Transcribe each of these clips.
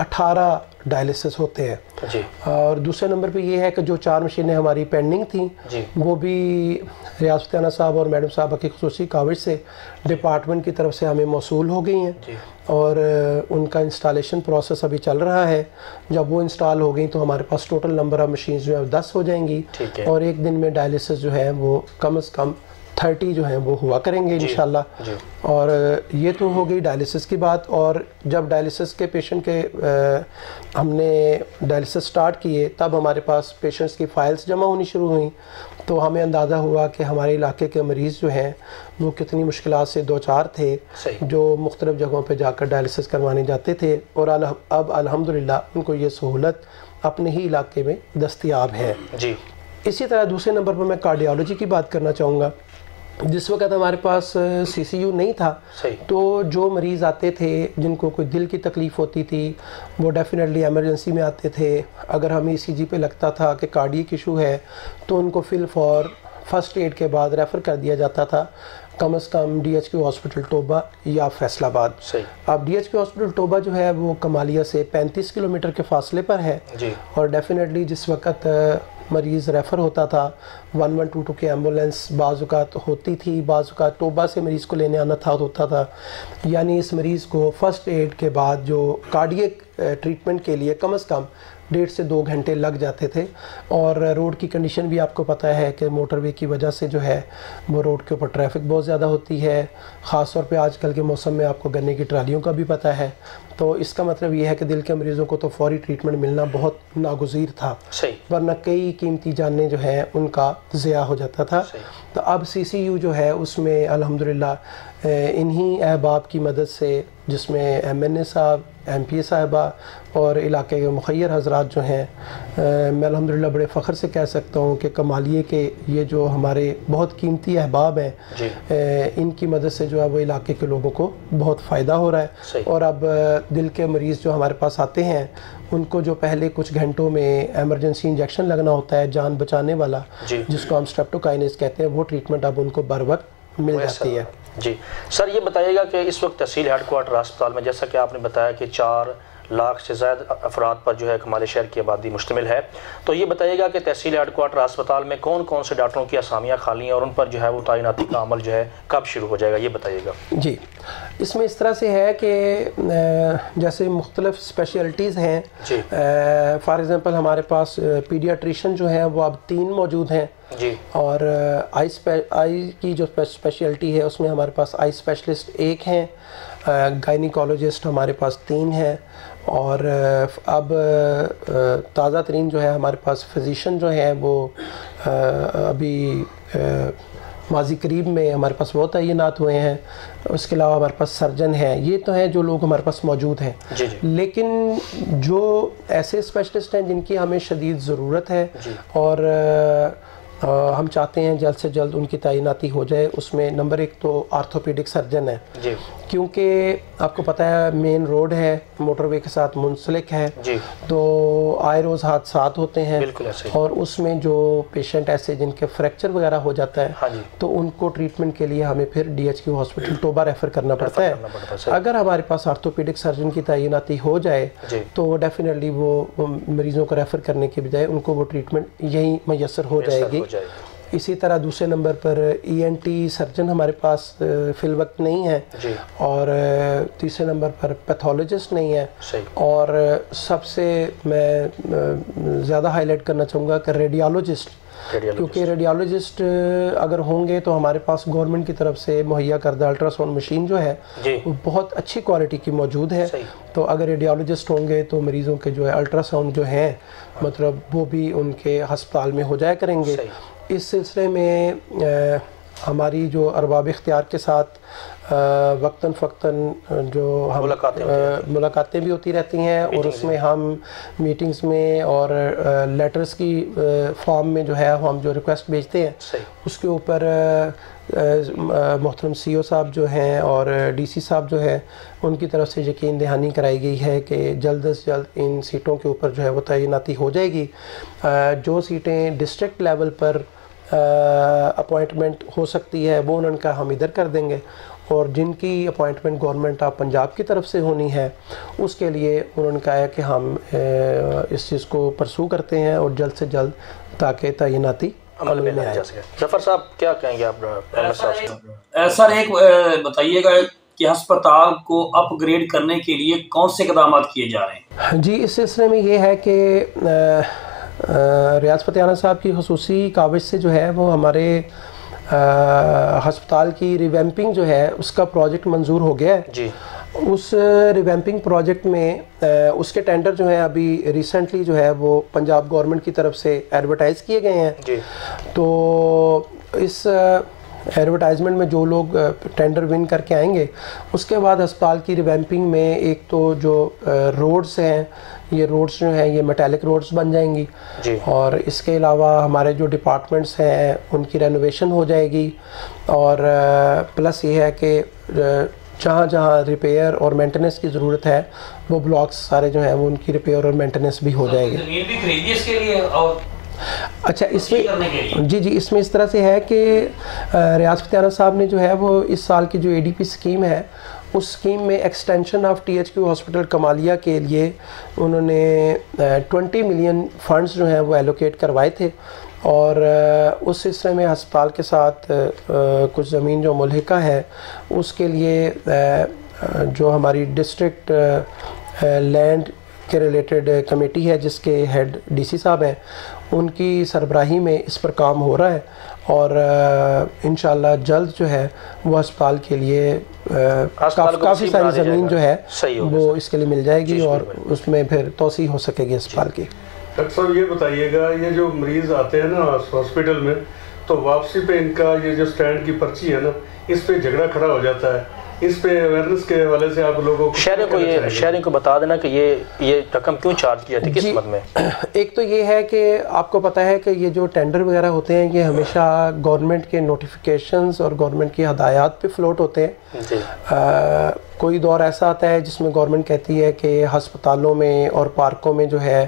18 dialysis ہوتے ہیں جی. اور دوسرے نمبر پہ یہ ہے کہ جو 4 مشینیں ہماری پینڈنگ تھیں جی. وہ بھی ریاض فتح صاحب اور میڈم صاحبہ کی خصوصی کاوش سے ڈپارٹمنٹ کی طرف سے ہمیں موصول ہو گئی ہیں جی. اور ان کا انسٹالیشن پروسیس ابھی چل رہا ہے. جب وہ انسٹال ہو گئی تو ہمارے پاس ٹوٹل نمبر آف مشینز جو ہے 10 ہو جائیں گی اور ایک دن میں ڈائلیسس جو ہے وہ کم از کم 30 جو ہیں وہ ہوا کریں گے انشاءاللہ. اور یہ تو ہو گئی ڈائلیسس کی بات. اور جب ڈائلیسس کے پیشنٹ کے ہم نے ڈائلیسس سٹارٹ کیے تب ہمارے پاس پیشنٹس کی فائلز جمع ہونی شروع ہوئیں تو ہمیں اندازہ ہوا کہ ہمارے علاقے کے مریض جو ہیں وہ کتنی مشکلات سے دو چار تھے جو مختلف جگہوں پہ جا کر ڈائلیسس کروانے جاتے تھے اور اب الحمدللہ ان کو یہ سہولت اپنے ہی علاقے میں دستیاب ہے. جی. اسی طرح دوسرے نمبر پر میں کارڈیالوجی کی بات کرنا چاہوں گا. جس وقت ہمارے پاس سی سی یو نہیں تھا تو جو مریض آتے تھے جن کو کوئی دل کی تکلیف ہوتی تھی وہ ڈیفینیٹلی ایمرجنسی میں آتے تھے. اگر ہمیں سی جی پہ لگتا تھا کہ کارڈیک ایشو ہے تو ان کو فل فور فرسٹ ایڈ کے بعد ریفر کر دیا جاتا تھا کم از کم D H Q hospital Toba یا فیصل آباد. اب D H Q hospital Toba جو ہے وہ کمالیہ سے 35 کلومیٹر کے فاصلے پر ہے اور ڈیفینیٹلی جس وقت مریض ریفر ہوتا تھا 1122 کی ایمبولینس بعض اوقات ہوتی تھی, بعض اوقات ٹوبہ سے مریض کو لینے آنا ہوتا تھا. یعنی اس مریض کو فرسٹ ایڈ کے بعد جو کارڈیک ٹریٹمنٹ کے لیے کم از کم 1.5 سے 2 گھنٹے لگ جاتے تھے. اور روڈ کی کنڈیشن بھی آپ کو پتہ ہے کہ موٹر وے کی وجہ سے جو ہے وہ روڈ کے اوپر ٹریفک بہت زیادہ ہوتی ہے. خاص طور پہ آج کل کے موسم میں آپ کو گنے کی ٹرالیوں کا بھی پتہ ہے. تو اس کا مطلب یہ ہے کہ دل کے مریضوں کو تو فوری ٹریٹمنٹ ملنا بہت ناگزیر تھا ورنہ کئی قیمتی جانیں جو ہیں ان کا ضیاع ہو جاتا تھا. تو اب سی سی یو جو ہے اس میں الحمدللہ انہی احباب کی مدد سے جس میں ایم این اے صاحب, ایم پی اے صاحبہ اور علاقے کے مخیر حضرات جو ہیں میں الحمدللہ بڑے فخر سے کہہ سکتا ہوں کہ کمالیے کے یہ جو ہمارے بہت قیمتی احباب ہیں ان کی مدد سے جو ہے وہ علاقے کے لوگوں کو بہت فائدہ ہو رہا ہے. اور اب دل کے مریض جو ہمارے پاس آتے ہیں ان کو جو پہلے کچھ گھنٹوں میں ایمرجنسی انجیکشن لگنا ہوتا ہے جان بچانے والا جس کو ہم اسٹریپٹوکائنس کہتے ہیں وہ ٹریٹمنٹ اب ان کو بر وقت مل جاتی ہے. جی سر, یہ بتائیے گا کہ اس وقت تحصیل ہیڈ کوارٹر ہسپتال میں جیسا کہ آپ نے بتایا کہ 4 لاکھ سے زائد افراد پر جو ہے کمال شہر کی آبادی مشتمل ہے, تو یہ بتائیے گا کہ تحصیل ہیڈ کوارٹر ہسپتال میں کون کون سے ڈاکٹروں کی اسامیاں خالی ہیں اور ان پر جو ہے وہ تعیناتی کا عمل جو ہے کب شروع ہو جائے گا, یہ بتائیے گا. جی, اس میں اس طرح سے ہے کہ جیسے مختلف اسپیشلٹیز ہیں. فار ایگزامپل ہمارے پاس پیڈیاٹریشین جو ہیں وہ اب 3 موجود ہیں جی, اور آئی کی جو اسپیشلٹی ہے اس میں ہمارے پاس آئی اسپیشلسٹ 1 ہیں, گائنیکالوجسٹ ہمارے پاس 3 ہیں اور اب تازہ ترین جو ہے ہمارے پاس فزیشین جو ہیں وہ ابھی ماضی قریب میں ہمارے پاس وہ تعینات ہوئے ہیں. اس کے علاوہ ہمارے پاس سرجن ہیں. یہ تو ہیں جو لوگ ہمارے پاس موجود ہیں. لیکن جو ایسے اسپیشلسٹ ہیں جن کی ہمیں شدید ضرورت ہے اور ہم چاہتے ہیں جلد سے جلد ان کی تعیناتی ہو جائے, اس میں نمبر 1 تو آرتھوپیڈک سرجن ہے کیونکہ آپ کو پتہ ہے مین روڈ ہے, موٹر وے کے ساتھ منسلک ہے تو آئے روز حادثات ہوتے ہیں اور اس میں جو پیشنٹ ایسے جن کے فریکچر وغیرہ ہو جاتا ہے تو ان کو ٹریٹمنٹ کے لیے ہمیں پھر D H Q hospital Toba refer کرنا پڑتا ہے. اگر ہمارے پاس آرتھوپیڈک سرجن کی تعیناتی ہو جائے تو ڈیفینیٹلی وہ مریضوں کو ریفر کرنے کے بجائے ان کو وہ ٹریٹمنٹ یہیں میسر ہو جائے گی. اسی طرح دوسرے نمبر پر ای این ٹی سرجن ہمارے پاس فی الوقت نہیں ہے اور تیسرے نمبر پر پیتھولوجسٹ نہیں ہے اور سب سے میں زیادہ ہائی لائٹ کرنا چاہوں گا کہ ریڈیالوجسٹ, کیونکہ ریڈیالوجسٹ اگر ہوں گے تو ہمارے پاس گورنمنٹ کی طرف سے مہیا کردہ الٹرا ساؤنڈ مشین جو ہے وہ بہت اچھی کوالٹی کی موجود ہے. تو اگر ریڈیالوجسٹ ہوں گے تو مریضوں کے جو ہے الٹرا ساؤنڈ جو ہیں مطلب وہ بھی ان کے ہسپتال میں ہو جایا کریں گے. اس سلسلے میں ہماری جو ارباب اختیار کے ساتھ وقتاً فوقتاً جو ہم ملاقاتیں بھی ہوتی رہتی ہیں اور اس میں ہم میٹنگز میں اور لیٹرز کی فارم میں جو ہے ہم جو ریکویسٹ بھیجتے ہیں اس کے اوپر محترم سی او صاحب جو ہیں اور ڈی سی صاحب جو ہے ان کی طرف سے یقین دہانی کرائی گئی ہے کہ جلد از جلد ان سیٹوں کے اوپر جو ہے وہ تعیناتی ہو جائے گی. جو سیٹیں ڈسٹرکٹ لیول پر اپوائنٹمنٹ ہو سکتی ہے وہ ان کا ہم ادھر کر دیں گے اور جن کی اپوائنٹمنٹ گورنمنٹ آف پنجاب کی طرف سے ہونی ہے اس کے لیے انہوں نے کہا ہے کہ ہم اس چیز کو پرسو کرتے ہیں اور جلد سے جلد تاکہ تعیناتی عمل میں آ سکے۔ ظفر صاحب کیا کہیں گے آپ؟ سر ایک بتائیے گا کہ ہسپتال کو اپ گریڈ کرنے کے لیے کون سے اقدامات کیے جا رہے ہیں؟ جی اس سلسلے میں یہ ہے کہ ریاض فتح صاحب کی خصوصی کاوش سے جو ہے وہ ہمارے ہسپتال کی ریویمپنگ جو ہے اس کا پروجیکٹ منظور ہو گیا ہے جی۔ اس ریویمپنگ پروجیکٹ میں اس کے ٹینڈر جو ہیں ابھی ریسنٹلی جو ہے وہ پنجاب گورنمنٹ کی طرف سے ایڈورٹائز کیے گئے ہیں جی۔ تو اس ایڈورٹائزمنٹ میں جو لوگ ٹینڈر ون کر کے آئیں گے اس کے بعد ہسپتال کی ریویمپنگ میں ایک تو جو روڈز ہیں یہ روڈز جو ہیں یہ میٹیلک روڈز بن جائیں گی جی۔ اور اس کے علاوہ ہمارے جو ڈپارٹمنٹس ہیں ان کی رینوویشن ہو جائے گی، اور پلس یہ ہے کہ جہاں جہاں ریپیئر اور مینٹیننس کی ضرورت ہے وہ بلاکس سارے جو ہیں وہ ان کی ریپیئر اور مینٹیننس بھی ہو جائے گی۔ زمین بھی خریدی اس کے لیے اور اچھا اس میں جی اس میں اس طرح سے ہے کہ ریاض فتح صاحب نے جو ہے وہ اس سال کی جو ADP اسکیم ہے اس اسکیم میں extension of THQ hospital Kamalia کے لیے انہوں نے 20 ملین فنڈز جو ہیں وہ ایلوکیٹ کروائے تھے، اور اس سلسلے میں ہسپتال کے ساتھ کچھ زمین جو ملحقہ ہے اس کے لیے جو ہماری ڈسٹرکٹ لینڈ کے ریلیٹڈ کمیٹی ہے جس کے ہیڈ DC صاحب ہیں ان کی سربراہی میں اس پر کام ہو رہا ہے، اور انشاءاللہ جلد جو ہے وہ ہسپتال کے لیے کافی ساری زمین جو ہے وہ اس کے لیے مل جائے گی اور اس میں پھر توسیع ہو سکے گی ہسپتال کی۔ ڈاکٹر صاحب یہ بتائیے گا یہ جو مریض آتے ہیں نا ہاسپٹل میں تو واپسی پہ ان کا یہ جو سٹینڈ کی پرچی ہے نا اس پہ جھگڑا کھڑا ہو جاتا ہے، اس پہ اویئرنیس کے حوالے سے آپ لوگوں کو شہریوں کو بتا دینا کہ یہ رقم کیوں چارج کی جاتی ہے، کس مد میں؟ ایک تو یہ ہے کہ آپ کو پتہ ہے کہ یہ جو ٹینڈر وغیرہ ہوتے ہیں یہ ہمیشہ گورنمنٹ کے نوٹیفیکیشنز اور گورنمنٹ کی ہدایات پہ فلوٹ ہوتے ہیں۔ کوئی دور ایسا آتا ہے جس میں گورنمنٹ کہتی ہے کہ ہسپتالوں میں اور پارکوں میں جو ہے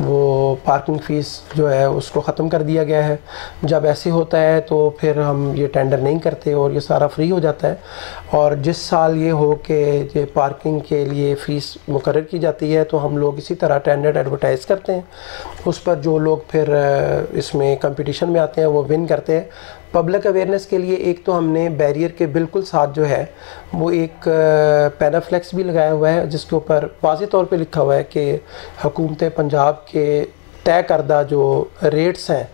وہ پارکنگ فیس جو ہے اس کو ختم کر دیا گیا ہے۔ جب ایسے ہوتا ہے تو پھر ہم یہ ٹینڈر نہیں کرتے اور یہ سارا فری ہو جاتا ہے، اور جس سال یہ ہو کہ یہ پارکنگ کے لیے فیس مقرر کی جاتی ہے تو ہم لوگ اسی طرح ٹینڈر ایڈورٹائز کرتے ہیں، اس پر جو لوگ پھر اس میں کمپٹیشن میں آتے ہیں وہ ون کرتے ہیں۔ پبلک اویئرنیس کے لیے ایک تو ہم نے بیریئر کے بالکل ساتھ جو ہے وہ ایک پینافلیکس بھی لگایا ہوا ہے جس کے اوپر واضح طور پہ لکھا ہوا ہے کہ حکومت پنجاب کے طے کردہ جو ریٹس ہیں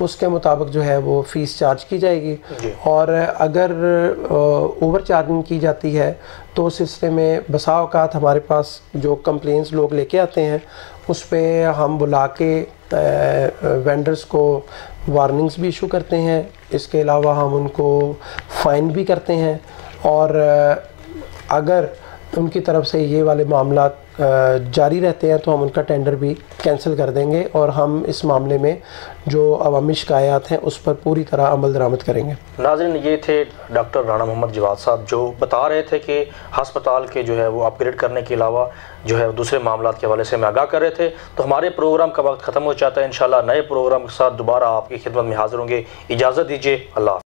اس کے مطابق جو ہے وہ فیس چارج کی جائے گی، اور اگر اوور چارجنگ کی جاتی ہے تو اس سلسلے میں بسا اوقات ہمارے پاس جو کمپلینس لوگ لے کے آتے ہیں اس پہ ہم بلا کے وینڈرز کو وارننگز بھی ایشو کرتے ہیں، اس کے علاوہ ہم ان کو فائن بھی کرتے ہیں، اور اگر ان کی طرف سے یہ والے معاملات جاری رہتے ہیں تو ہم ان کا ٹینڈر بھی کینسل کر دیں گے، اور ہم اس معاملے میں جو عوامی شکایات ہیں اس پر پوری طرح عمل درآمد کریں گے۔ ناظرین یہ تھے ڈاکٹر رانا محمد جواد صاحب جو بتا رہے تھے کہ ہسپتال کے جو ہے وہ اپ گریڈ کرنے کے علاوہ جو ہے دوسرے معاملات کے حوالے سے ہمیں آگاہ کر رہے تھے۔ تو ہمارے پروگرام کا وقت ختم ہو جاتا ہے، انشاءاللہ نئے پروگرام کے ساتھ دوبارہ آپ کی خدمت میں حاضر ہوں گے۔ اجازت دیجیے، اللہ حافظ۔